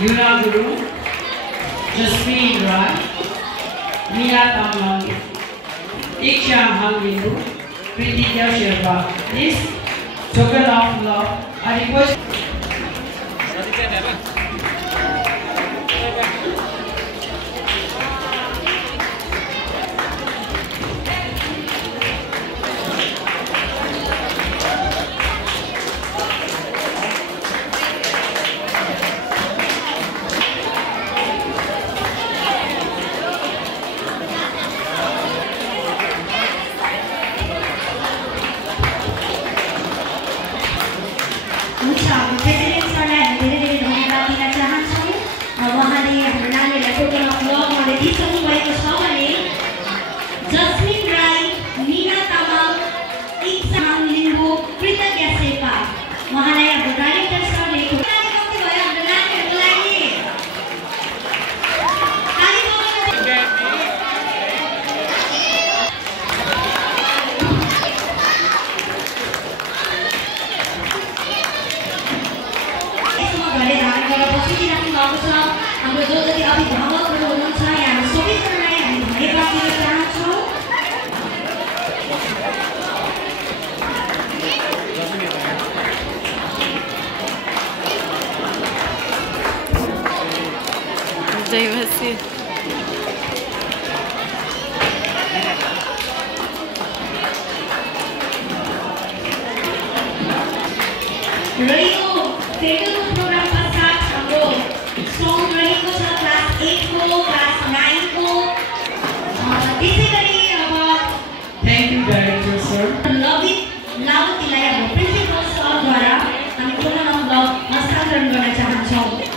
Yuna Guru, Jasmine Rai, Mia Tamang, Iksha Hangindu, Prititya Sherpa. This token of love, I request. Jasmine Rai, Meena Tamang, Iksa Hangindu, Prititya Sherpa. उहाँलाई अब director सरले कति भयो हाम्रो नानीहरुको लागि घरे धारण गरेर बसिदिराख्नु भएको छ। हाम्रो जो जति अभिभावकहरू हुनुहुन्छ यहाँ सबैजनालाई हामी धन्यवाद दिन चाहन्छौँ। जय मसीह। रहेको फेडरल प्रोग्राम पश्चात हाम्रो सङ रहेको छ क्लास 8 को, क्लास 9 को। त्यसैगरी अब Thank you, Director Sir. लवित लावतीलाई हाम्रो प्रिन्सिपल सरद्वारा हामी पुनः लभ हस्तान्तरण गर्न चाहन्छौँ।